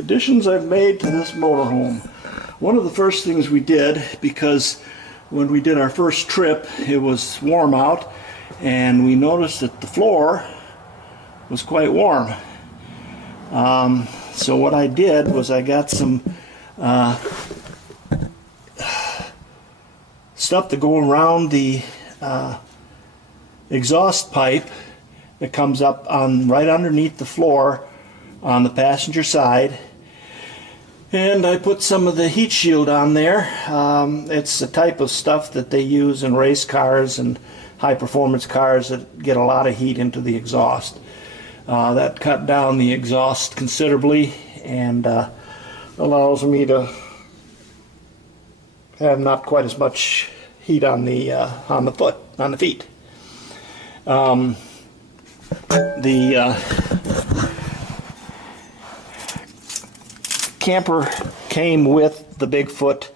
additions I've made to this motorhome. One of the first things we did, because when we did our first trip it was warm out and we noticed that the floor was quite warm. So what I did was I got some stuff to go around the exhaust pipe that comes up on right underneath the floor on the passenger side, and I put some of the heat shield on there. It's the type of stuff that they use in race cars and high performance cars that get a lot of heat into the exhaust. That cut down the exhaust considerably and allows me to have not quite as much heat on the feet. The camper came with the Bigfoot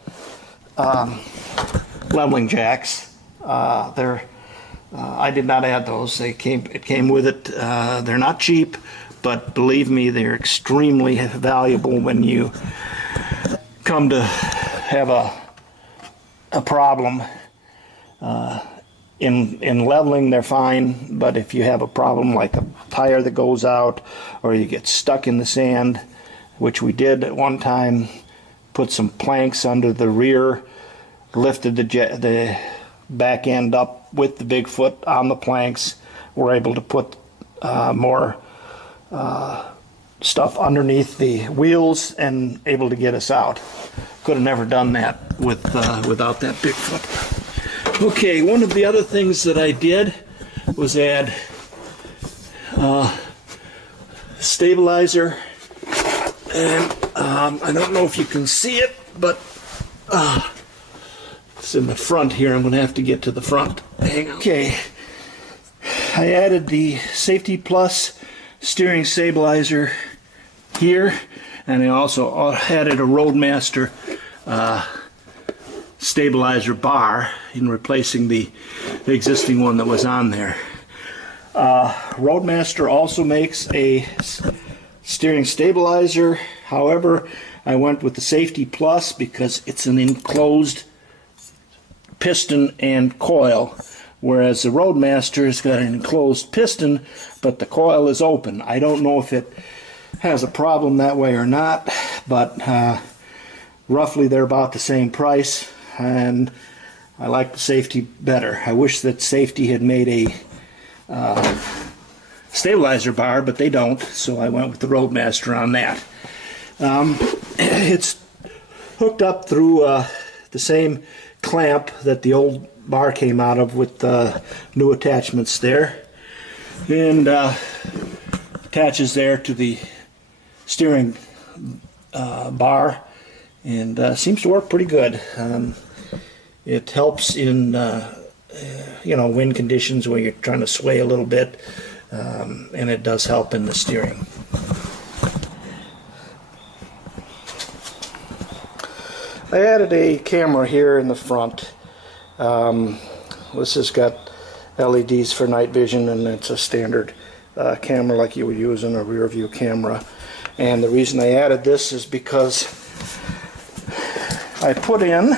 leveling jacks. I did not add those. It came with it. They're not cheap, but believe me, they're extremely valuable when you come to have a problem. In leveling they're fine, but if you have a problem like a tire that goes out or you get stuck in the sand, which we did at one time, put some planks under the rear, lifted the back end up with the Bigfoot on the planks, we're able to put more stuff underneath the wheels and able to get us out. Could have never done that without that Bigfoot. Okay, one of the other things that I did was add stabilizer, and I don't know if you can see it, but it's in the front here. I'm going to have to get to the front. Hang on. Okay, I added the Safety Plus steering stabilizer here, and I also added a Roadmaster stabilizer bar in replacing the existing one that was on there. Roadmaster also makes a steering stabilizer. However, I went with the Safety Plus because it's an enclosed piston and coil, whereas the Roadmaster has got an enclosed piston but the coil is open. I don't know if it has a problem that way or not, but roughly they're about the same price, and I like the Safety better. I wish that Safety had made a stabilizer bar, but they don't, so I went with the Roadmaster on that. It's hooked up through the same clamp that the old bar came out of with new attachments there, and attaches there to the steering bar, and seems to work pretty good. It helps in wind conditions where you're trying to sway a little bit, and it does help in the steering. I added a camera here in the front. This has got LEDs for night vision, and it's a standard camera like you would use in a rear view camera. And the reason I added this is because I put in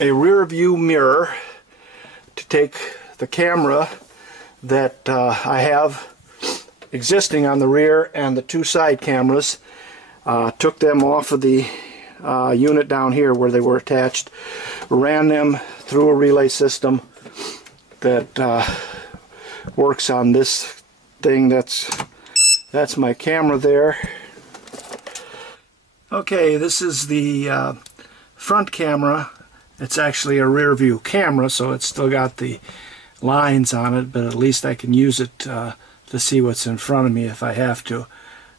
a rear view mirror to take the camera that I have existing on the rear and the two side cameras, took them off of the unit down here where they were attached, ran them through a relay system that works on this thing. That's my camera there. Okay, this is the front camera. It's actually a rear view camera, so it's still got the lines on it, but at least I can use it to see what's in front of me if I have to.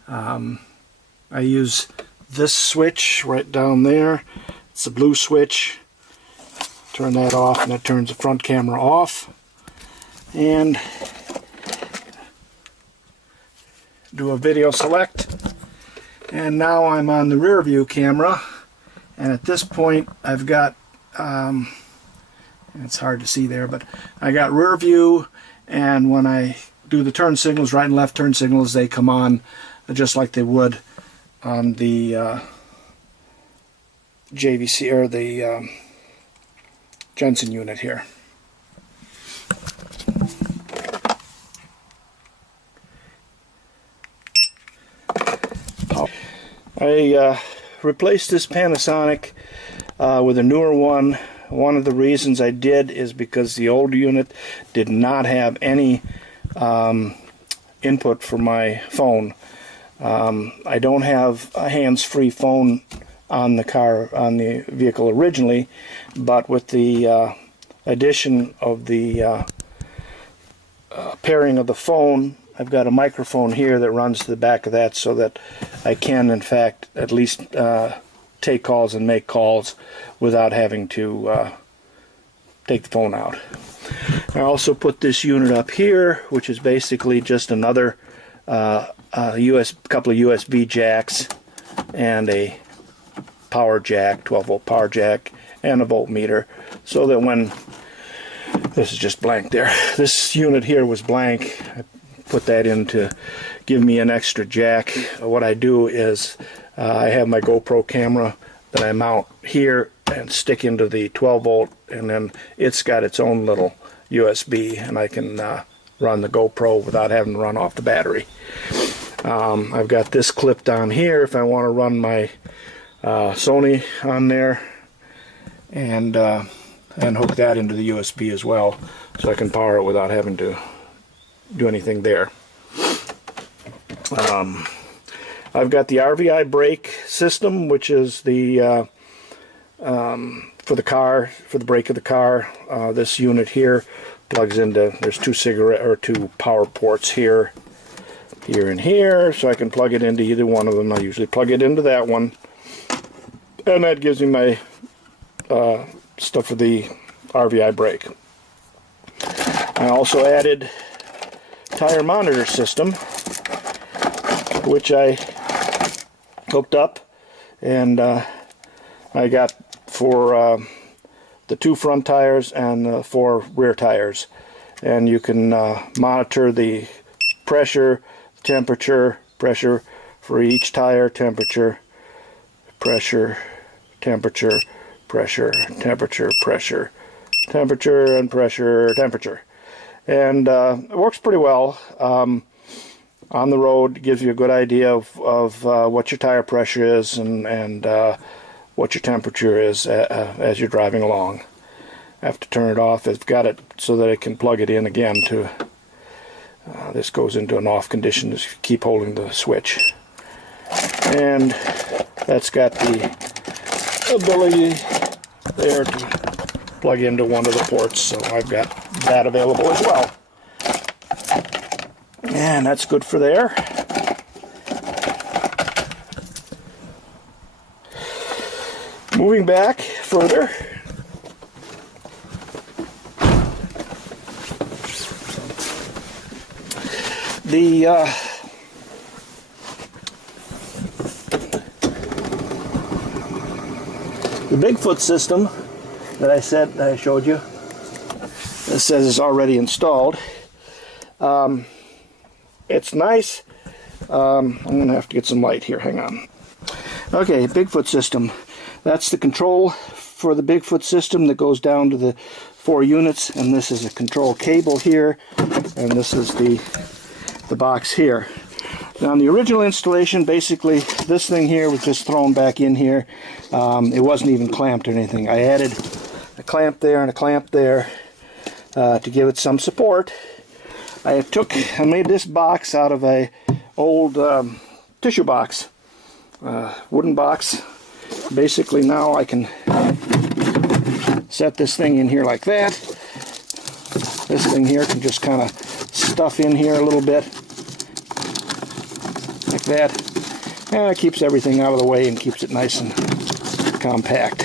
I use this switch right down there. It's a blue switch. Turn that off, and that turns the front camera off. And do a video select. And now I'm on the rear view camera, and at this point I've got It's hard to see there, but I got rear view, and when I do the turn signals, right and left turn signals, they come on just like they would on the JVC or the Jensen unit here. I replaced this Panasonic with a newer one. One of the reasons I did is because the old unit did not have any input for my phone. I don't have a hands-free phone on the vehicle originally, but with the addition of the pairing of the phone, I've got a microphone here that runs to the back of that so that I can, in fact, at least take calls and make calls without having to take the phone out. I also put this unit up here, which is basically just another couple of USB jacks and a power jack, 12-volt power jack, and a voltmeter, so that when this is just blank there. This unit here was blank. I put that in to give me an extra jack. What I do is I have my GoPro camera that I mount here and stick into the 12-volt, and then it's got its own little USB, and I can run the GoPro without having to run off the battery. I've got this clipped on here if I want to run my Sony on there, and hook that into the USB as well, so I can power it without having to do anything there. I've got the RVI brake system, which is the for the car, for the brake of the car. This unit here plugs into, there's two power ports here and here, so I can plug it into either one of them. I usually plug it into that one, and that gives me my stuff for the RVI brake. I also added tire monitor system, which I hooked up, and I got for the 2 front tires and 4 rear tires, and you can monitor the pressure, temperature, pressure for each tire, temperature, pressure, temperature, pressure, temperature, pressure, temperature, and pressure, temperature. And it works pretty well. On the road, it gives you a good idea of what your tire pressure is and what your temperature is as you're driving along. I have to turn it off. I've got it so that I can plug it in again to this goes into an off condition. Just keep holding the switch, and that's got the ability there to plug into one of the ports, so I've got that available as well, and that's good for there. Moving back further, the Bigfoot system that I showed you, it says it's already installed. It's nice. I'm going to have to get some light here. Hang on. Okay, Bigfoot system. That's the control for the Bigfoot system that goes down to the 4 units, and this is a control cable here, and this is the box here. Now, in the original installation, basically this thing here was just thrown back in here. It wasn't even clamped or anything. I added a clamp there and a clamp there to give it some support. I made this box out of a old tissue box, wooden box. Basically now I can set this thing in here like that. This thing here can just kind of stuff in here a little bit like that, and it keeps everything out of the way and keeps it nice and compact.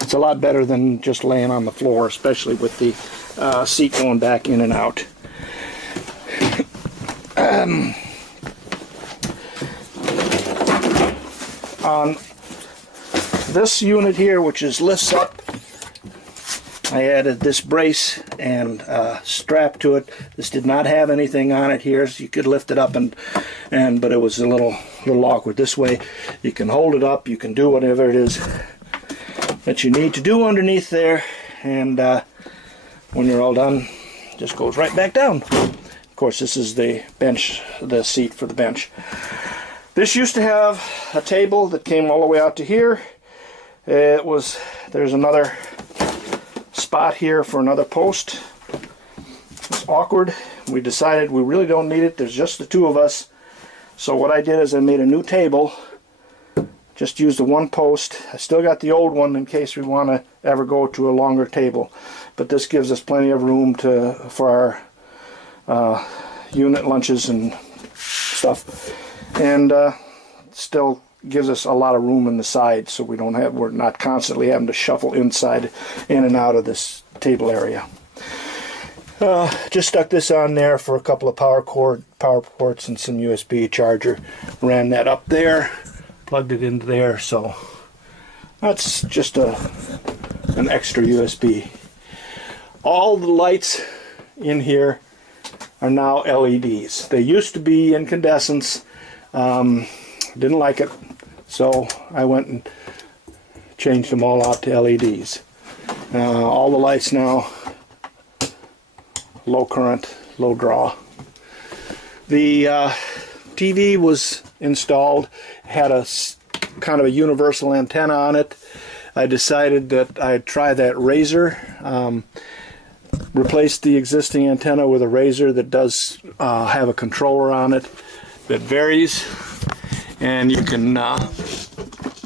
It's a lot better than just laying on the floor, especially with the seat going back in and out. this unit here, which is lifts up, I added this brace and strap to it. This did not have anything on it here, so you could lift it up, but it was a little awkward. This way, you can hold it up, you can do whatever it is that you need to do underneath there, and when you're all done, it just goes right back down. Of course, this is the bench, the seat for the bench. This used to have a table that came all the way out to here. There's another spot here for another post. It's awkward. We decided we really don't need it. There's just the two of us. So what I did is I made a new table. Just used the one post. I still got the old one in case we want to ever go to a longer table. But this gives us plenty of room for our unit lunches and stuff. And still gives us a lot of room in the side, so we're not constantly having to shuffle in and out of this table area. Just stuck this on there for a couple of power ports and some USB charger. Ran that up there, plugged it into there, so that's just an extra USB. All the lights in here are now LEDs. They used to be incandescents. Didn't like it, so I went and changed them all out to LEDs. All the lights now, low current, low draw. The TV was installed, had a kind of a universal antenna on it. I decided that I'd try that Razer. Replaced the existing antenna with a Razer that does have a controller on it that varies, and you can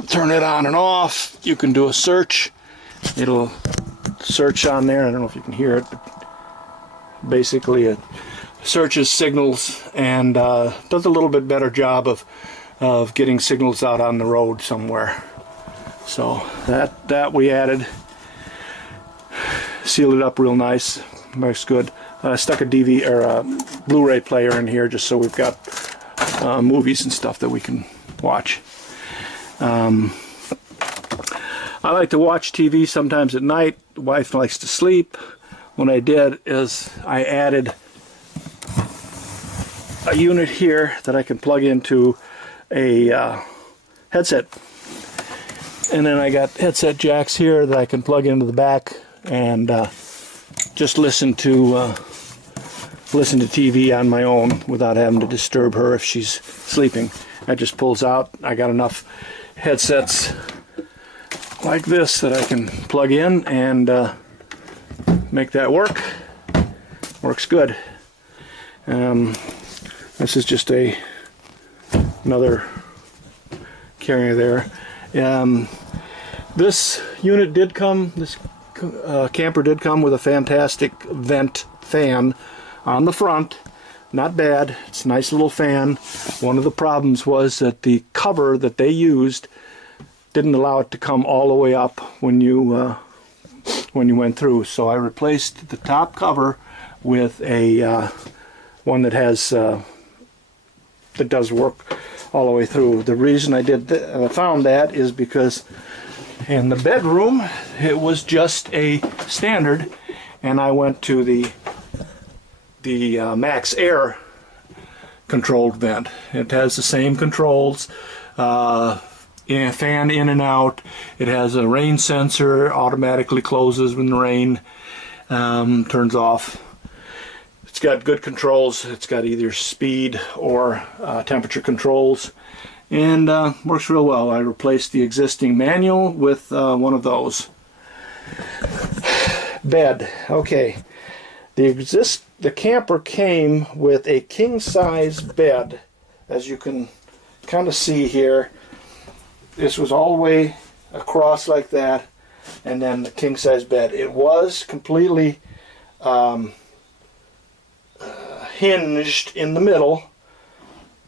turn it on and off. You can do a search. It'll search on there. I don't know if you can hear it, but basically it searches signals and does a little bit better job of getting signals out on the road somewhere. So that we added. Sealed it up real nice. Looks good. Stuck a DVD or a Blu-ray player in here just so we've got movies and stuff that we can watch. I like to watch TV sometimes at night. The wife likes to sleep. What I did is I added a unit here that I can plug into a headset. And then I got headset jacks here that I can plug into the back and just listen to TV on my own without having to disturb her if she's sleeping. That just pulls out. I got enough headsets like this that I can plug in and make that work. Works good. This is just another carrier there. This unit did come, this camper did come with a fantastic vent fan on the front. Not bad. It's a nice little fan. One of the problems was that the cover that they used didn't allow it to come all the way up when you went through. So I replaced the top cover with a one that has that does work all the way through. The reason I found that is because in the bedroom it was just a standard, and I went to the Max Air controlled vent. It has the same controls, fan in and out. It has a rain sensor, automatically closes when the rain turns off. It's got good controls. It's got either speed or temperature controls, and works real well. I replaced the existing manual with one of those. Bed. Okay. The camper came with a king-size bed, as you can kind of see here. This was all the way across like that, and then the king-size bed. It was completely hinged in the middle,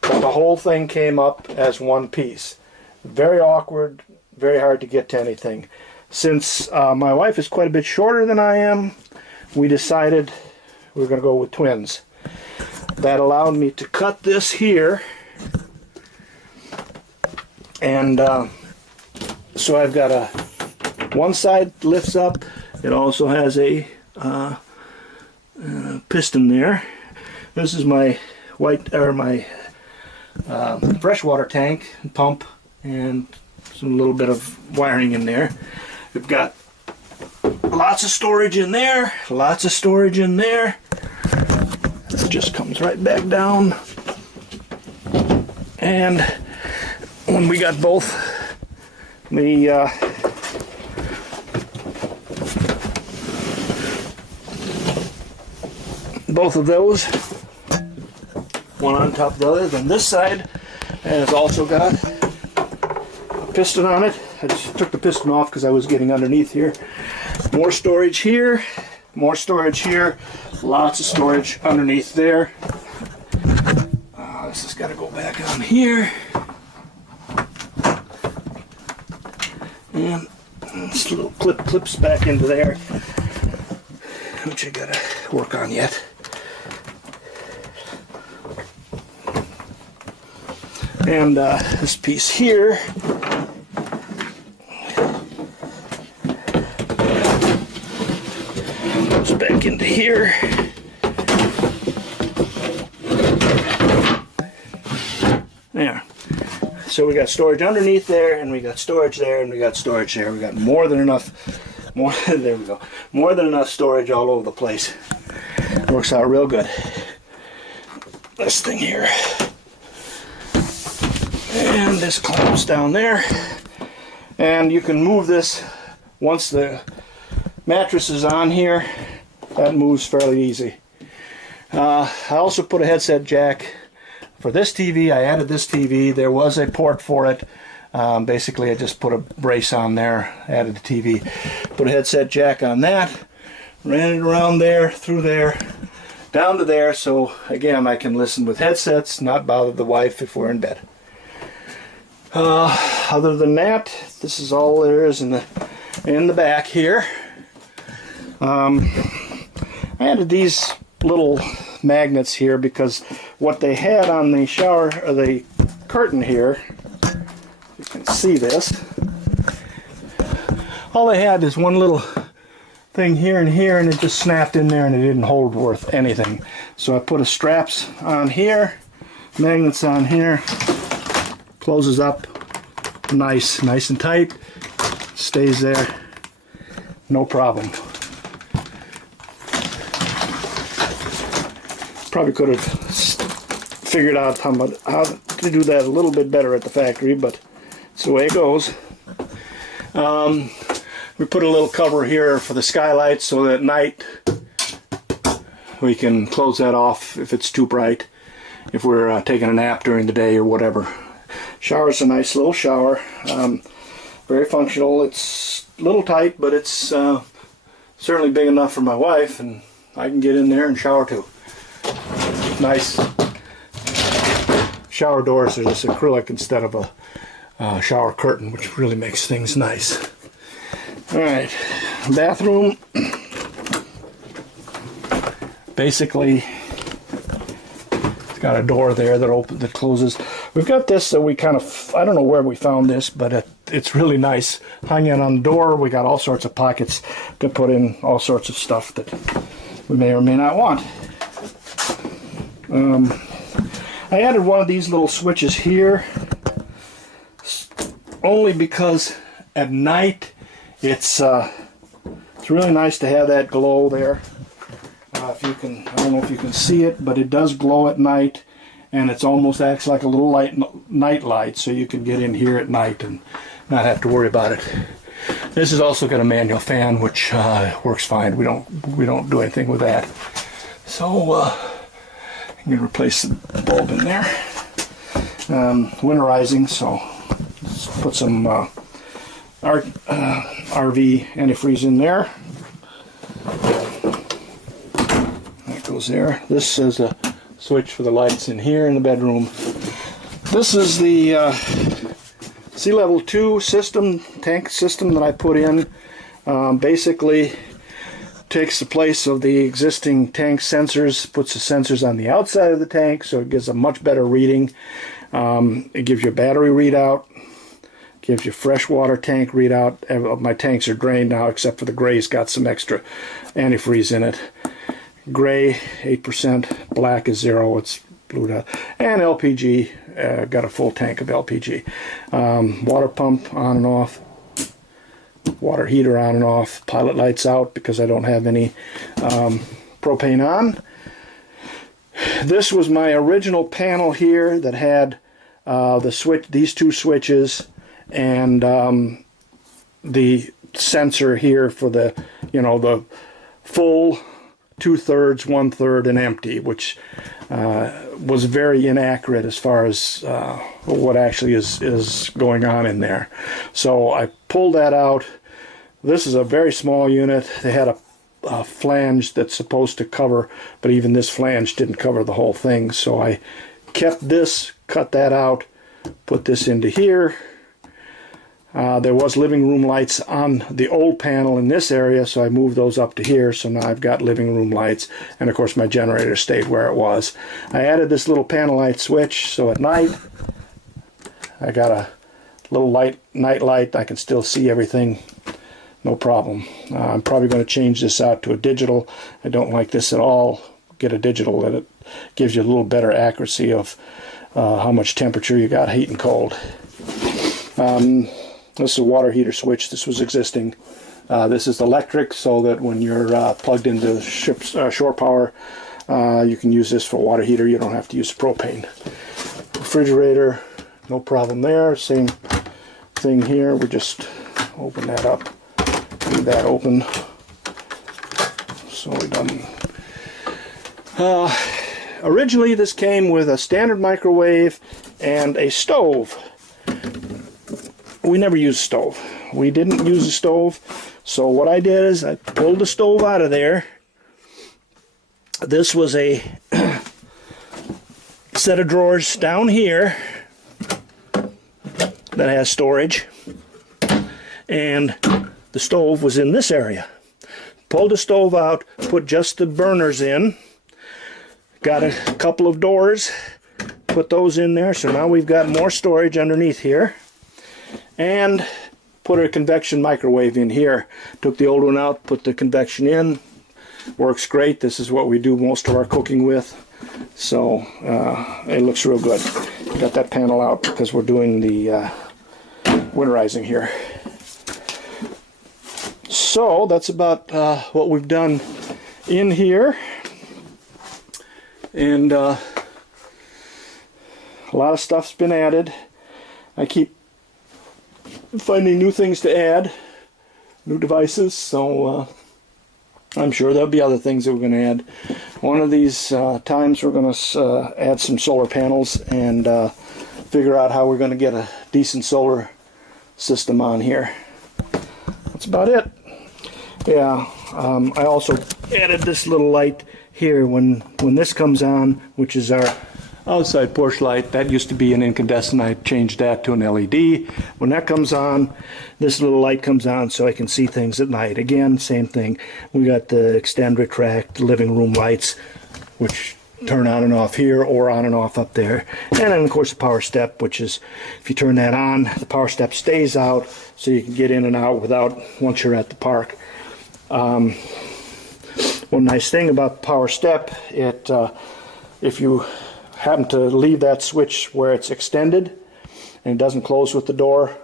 but the whole thing came up as one piece. Very awkward, very hard to get to anything. Since my wife is quite a bit shorter than I am, we decided we're going to go with twins. That allowed me to cut this here and So I've got a one side lifts up. It also has a piston there. This is my freshwater tank pump, and some little bit of wiring in there. We've got lots of storage in there, lots of storage in there. It just comes right back down. And when we got both the both of those, one on top of the other, then this side has also got a piston on it. I just took the piston off because I was getting underneath here. More storage here, more storage here, lots of storage underneath there. This has got to go back on here. And this little clip clips back into there, which I got to work on yet. And this piece here goes back into here. There. So we got storage underneath there, and we got storage there, and we got storage there. We got more than enough. There we go. More than enough storage all over the place. Works out real good. This thing here. And this clamps down there, and you can move this once the mattress is on here. That moves fairly easy. I also put a headset jack for this TV. I added this TV. There was a port for it. Basically, I just put a brace on there, added the TV, put a headset jack on that, ran it around there, through there, down to there, so again I can listen with headsets, not bother the wife if we're in bed. Other than that, this is all there is in the back here. I added these little magnets here because what they had on the shower, or the curtain here, you can see this. All they had is one little thing here and here, and it just snapped in there, and it didn't hold worth anything. So I put a straps on here, magnets on here. Closes up nice and tight, stays there, no problem. Probably could have figured out how to do that a little bit better at the factory, but it's the way it goes. We put a little cover here for the skylights so that at night we can close that off if it's too bright, if we're taking a nap during the day or whatever. Shower's a nice little shower, very functional. It's a little tight, but it's certainly big enough for my wife, and I can get in there and shower too. Nice shower doors are just acrylic instead of a shower curtain, which really makes things nice. Alright, bathroom. Basically, it's got a door there that closes. We've got this that we kind of, I don't know where we found this, but it's really nice. Hung in on the door. We got all sorts of pockets to put in all sorts of stuff that we may or may not want. I added one of these little switches here only because at night it's really nice to have that glow there. If you can, I don't know if you can see it, but it does glow at night, and it almost acts like a little night light, so you can get in here at night and not have to worry about it. This has also got a manual fan, which works fine. We don't do anything with that. So I'm going to replace the bulb in there. Winterizing, so let's put some RV antifreeze in there. That goes there. This is a switch for the lights in here in the bedroom. This is the Sea Level 2 system, tank system that I put in. Basically takes the place of the existing tank sensors, puts the sensors on the outside of the tank, so it gives a much better reading. It gives you a battery readout, Gives you fresh water tank readout. My tanks are drained now, except for the gray's got some extra antifreeze in it. Gray 8%, black is 0. It's blued out. And LPG, got a full tank of LPG. Water pump on and off. Water heater on and off. Pilot lights out because I don't have any propane on. This was my original panel here that had the switch, these two switches, and the sensor here for the, the full, 2/3, 1/3, and empty, which was very inaccurate as far as what actually is going on in there. So I pulled that out. This is a very small unit. They had a flange that's supposed to cover, but even this flange didn't cover the whole thing. So I kept this, cut that out, put this into here. There was living room lights on the old panel in this area, so I moved those up to here. So now I've got living room lights, and of course my generator stayed where it was. I added this little panel light switch, so at night I got a little night light. I can still see everything, no problem. I'm probably going to change this out to a digital. I don't like this at all. Get a digital that it gives you a little better accuracy of how much temperature you got, heat and cold. This is a water heater switch. This was existing. This is electric, so that when you're plugged into shore power, you can use this for water heater. You don't have to use propane. Refrigerator, no problem there. Same thing here. We just open that up, leave that open. So we're done. Originally, this came with a standard microwave and a stove. We never used a stove. We didn't use a stove. So what I did is I pulled the stove out of there. This was a set of drawers down here that has storage. And the stove was in this area. Pulled the stove out, put just the burners in. Got a couple of doors, put those in there. So now we've got more storage underneath here. And put a convection microwave in here. Took the old one out, put the convection in. Works great. This is what we do most of our cooking with. So it looks real good. Got that panel out because we're doing the winterizing here. So that's about what we've done in here. And a lot of stuff's been added. I keep finding new things to add, new devices, so I'm sure there'll be other things that we're going to add. One of these times we're going to add some solar panels and figure out how we're going to get a decent solar system on here. That's about it. Yeah, I also added this little light here when this comes on, which is our outside porch light. That used to be an incandescent. I changed that to an LED. When that comes on, this little light comes on so I can see things at night. Again, same thing. We got the extend, retract, living room lights, which turn on and off here or on and off up there. And then of course the power step, which is, if you turn that on, the power step stays out so you can get in and out without, once you're at the park. One nice thing about the power step, if you happen to leave that switch where it's extended and it doesn't close with the door,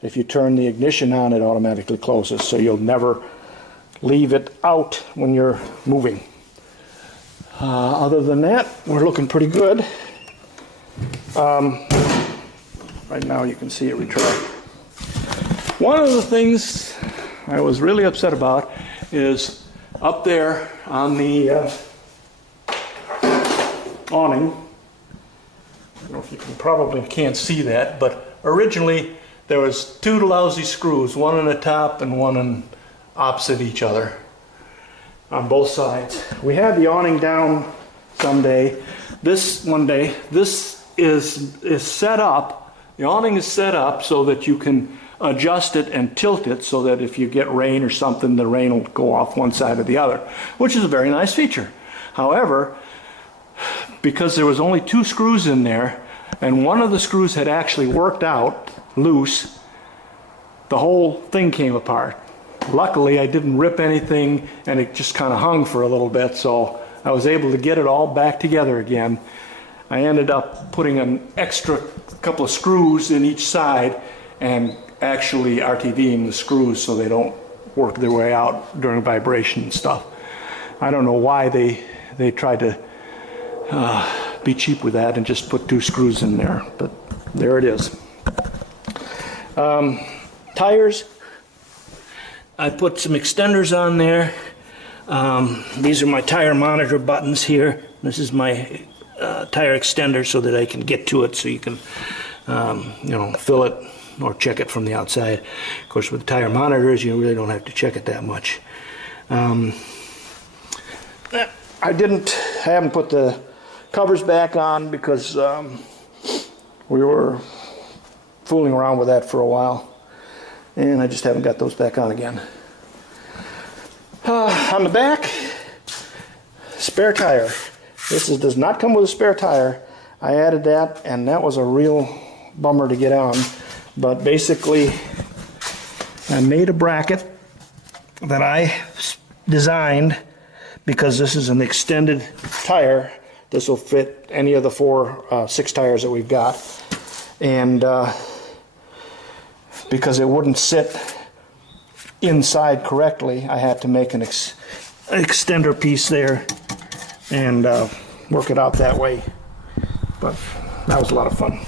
if you turn the ignition on, it automatically closes, so you'll never leave it out when you're moving. Other than that, we're looking pretty good. Right now you can see it retract. One of the things I was really upset about is up there on the awning. I don't know if you probably can't see that, but originally there was two lousy screws, one on the top and one on opposite each other on both sides. We had the awning down someday. One day, this is set up, the awning is set up so that you can adjust it and tilt it so that if you get rain or something, the rain will go off one side or the other, which is a very nice feature. However, because there was only two screws in there, and one of the screws had actually worked out loose, the whole thing came apart. Luckily, I didn't rip anything, and it just kind of hung for a little bit, so I was able to get it all back together again. I ended up putting an extra couple of screws in each side and actually RTVing the screws so they don't work their way out during vibration and stuff. I don't know why they tried to be cheap with that and just put 2 screws in there, but there it is. Tires, I put some extenders on there. These are my tire monitor buttons here. This is my tire extender so that I can get to it, so you can you know, fill it or check it from the outside. Of course, with the tire monitors, you really don't have to check it that much. I haven't put the covers back on because we were fooling around with that for a while, and I just haven't got those back on again. On the back, spare tire. Does not come with a spare tire. I added that, and that was a real bummer to get on. But basically, I made a bracket that I designed because this is an extended tire. This will fit any of the 6 tires that we've got. And because it wouldn't sit inside correctly, I had to make an extender piece there and work it out that way. But that was a lot of fun.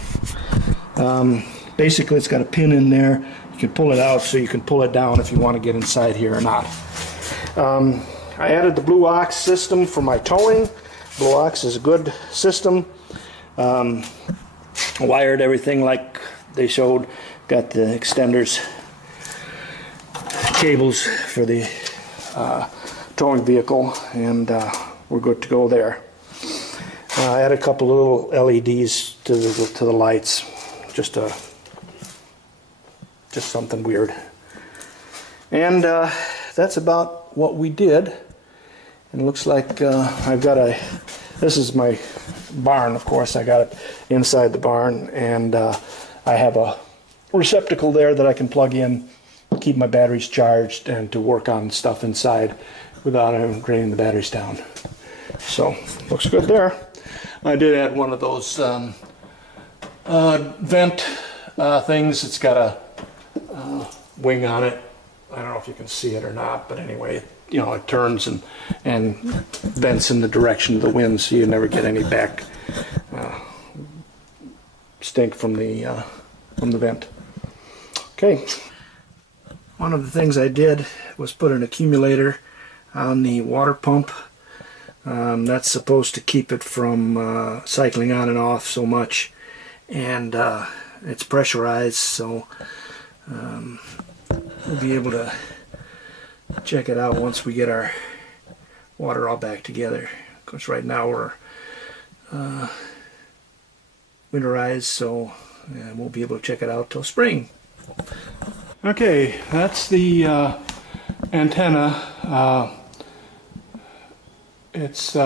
Basically, it's got a pin in there. You can pull it out, so you can pull it down if you want to get inside here or not. I added the Blue Ox system for my towing. Blue Ox is a good system. Wired everything like they showed. Got the extenders, cables for the towing vehicle, and we're good to go there. I added a couple of little LEDs to the lights, just something weird. And that's about what we did. And it looks like I've got this is my barn, of course. I got it inside the barn, and I have a receptacle there that I can plug in, keep my batteries charged, and to work on stuff inside without draining the batteries down. So, looks good there. I did add one of those vent things. It's got a wing on it. I don't know if you can see it or not, but anyway, you know, it turns and vents in the direction of the wind, so you never get any back stink from the vent. Okay. One of the things I did was put an accumulator on the water pump. That's supposed to keep it from cycling on and off so much, and it's pressurized, so we'll be able to check it out once we get our water all back together. Of course, right now we're winterized, so we won't be able to check it out till spring. Okay, that's the antenna. It's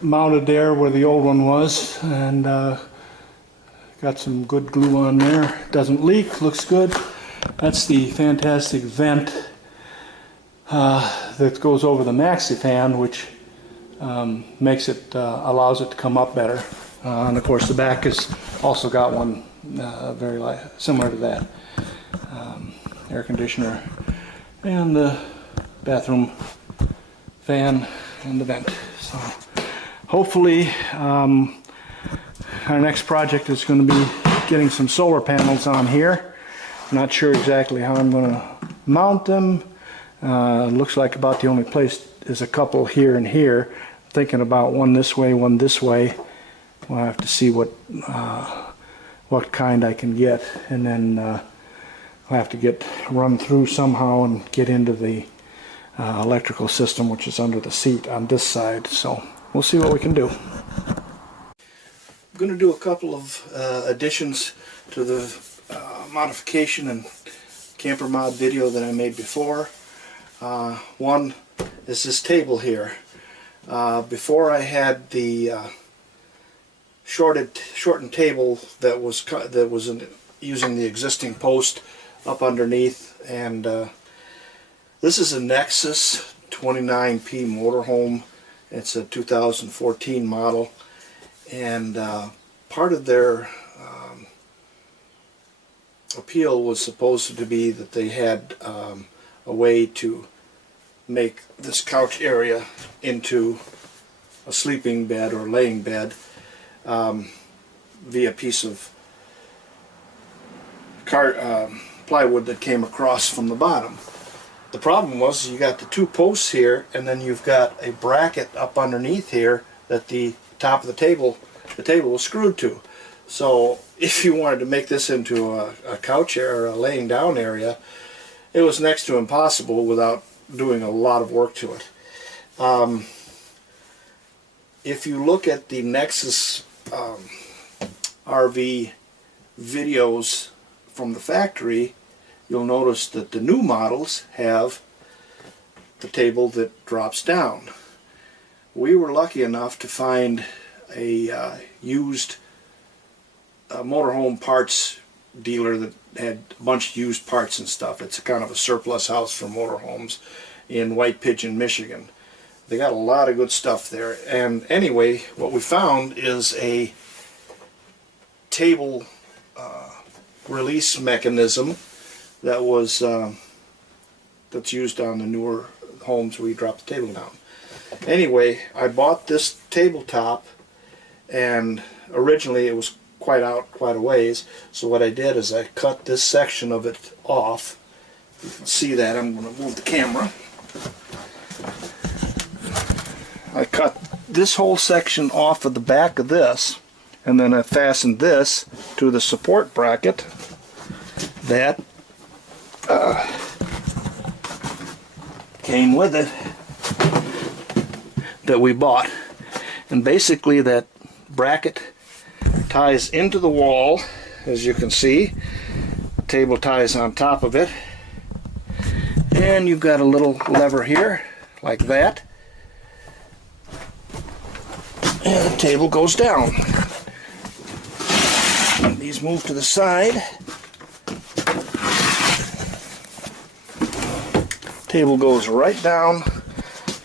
mounted there where the old one was, and got some good glue on there. Doesn't leak, looks good. That's the fantastic vent that goes over the maxi fan, which makes it allows it to come up better. And of course, the back has also got one very similar to that. Air conditioner and the bathroom fan and the vent. So hopefully our next project is going to be getting some solar panels on here. Not sure exactly how I'm going to mount them. Looks like about the only place is a couple here and here. Thinking about one this way, one this way. We'll have to see what kind I can get, and then I'll have to run through somehow and get into the electrical system, which is under the seat on this side. So we'll see what we can do. I'm going to do a couple of additions to the modification and camper mod video that I made before. One is this table here. Before I had the shortened table that was using the existing post up underneath. And this is a Nexus 29P motorhome. It's a 2014 model, and part of their appeal was supposed to be that they had a way to make this couch area into a sleeping bed or laying bed via a piece of plywood that came across from the bottom. The problem was you got the two posts here, and then you've got a bracket up underneath here that the top of the table was screwed to. So if you wanted to make this into a couch area or a laying down area, it was next to impossible without doing a lot of work to it. If you look at the Nexus RV videos from the factory, you'll notice that the new models have the table that drops down. We were lucky enough to find a used motorhome parts dealer that had a bunch of used parts and stuff. It's a kind of a surplus house for motorhomes in White Pigeon, Michigan. They got a lot of good stuff there. And anyway, what we found is a table release mechanism that was that's used on the newer homes where you drop the table down. Anyway, I bought this tabletop, and originally it was quite a ways, so what I did is I cut this section of it off. You can see that. I'm going to move the camera. I cut this whole section off of the back of this, and then I fastened this to the support bracket that came with it that we bought. And basically that bracket ties into the wall, as you can see. The table ties on top of it, and you've got a little lever here like that, and the table goes down. And these move to the side. Table goes right down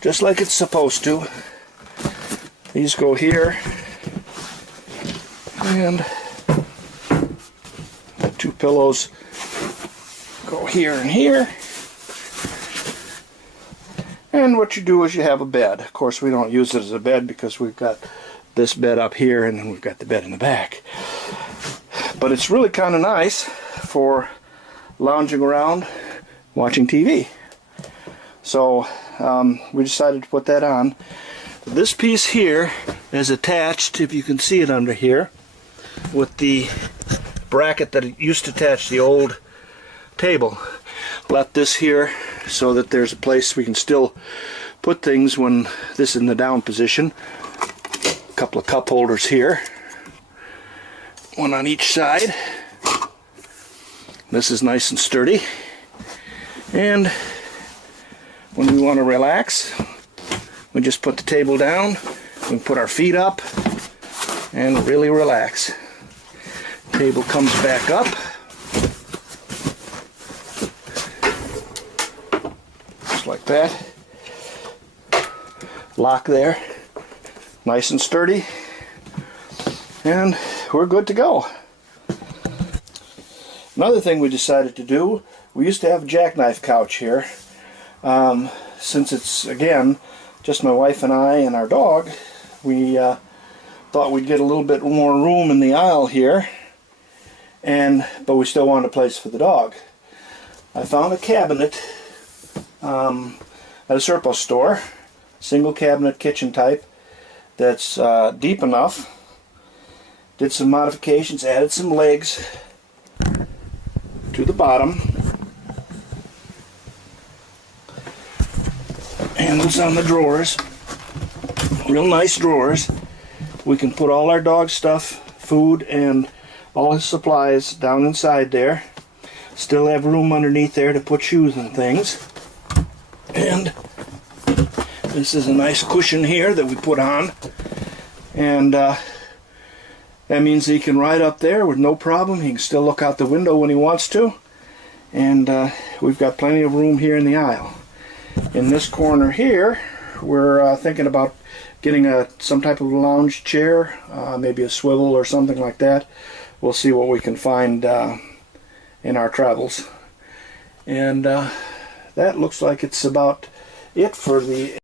just like it's supposed to. These go here, and the two pillows go here and here. And what you do is you have a bed. Of course, we don't use it as a bed because we've got this bed up here and then we've got the bed in the back. But it's really kind of nice for lounging around watching TV. So we decided to put that on. This piece here is attached, if you can see it under here, with the bracket that it used to attach the old table. Left this here so that there's a place we can still put things when this is in the down position. A couple of cup holders here, one on each side. This is nice and sturdy. And when we want to relax, we just put the table down, we put our feet up, and really relax. Table comes back up. Just like that. Lock there. Nice and sturdy. And we're good to go. Another thing we decided to do, we used to have a jackknife couch here. Since it's, again, just my wife and I and our dog, we thought we'd get a little bit more room in the aisle here, but we still wanted a place for the dog. I found a cabinet at a surplus store, single cabinet kitchen type, that's deep enough. Did some modifications, added some legs to the bottom. Handles on the drawers, real nice drawers. We can put all our dog stuff, food, and all his supplies down inside there. Still have room underneath there to put shoes and things. And this is a nice cushion here that we put on. And That means he can ride up there with no problem. He can still look out the window when he wants to. And we've got plenty of room here in the aisle. In this corner here, we're thinking about getting some type of lounge chair, maybe a swivel or something like that. We'll see what we can find in our travels. And that looks like it's about it for the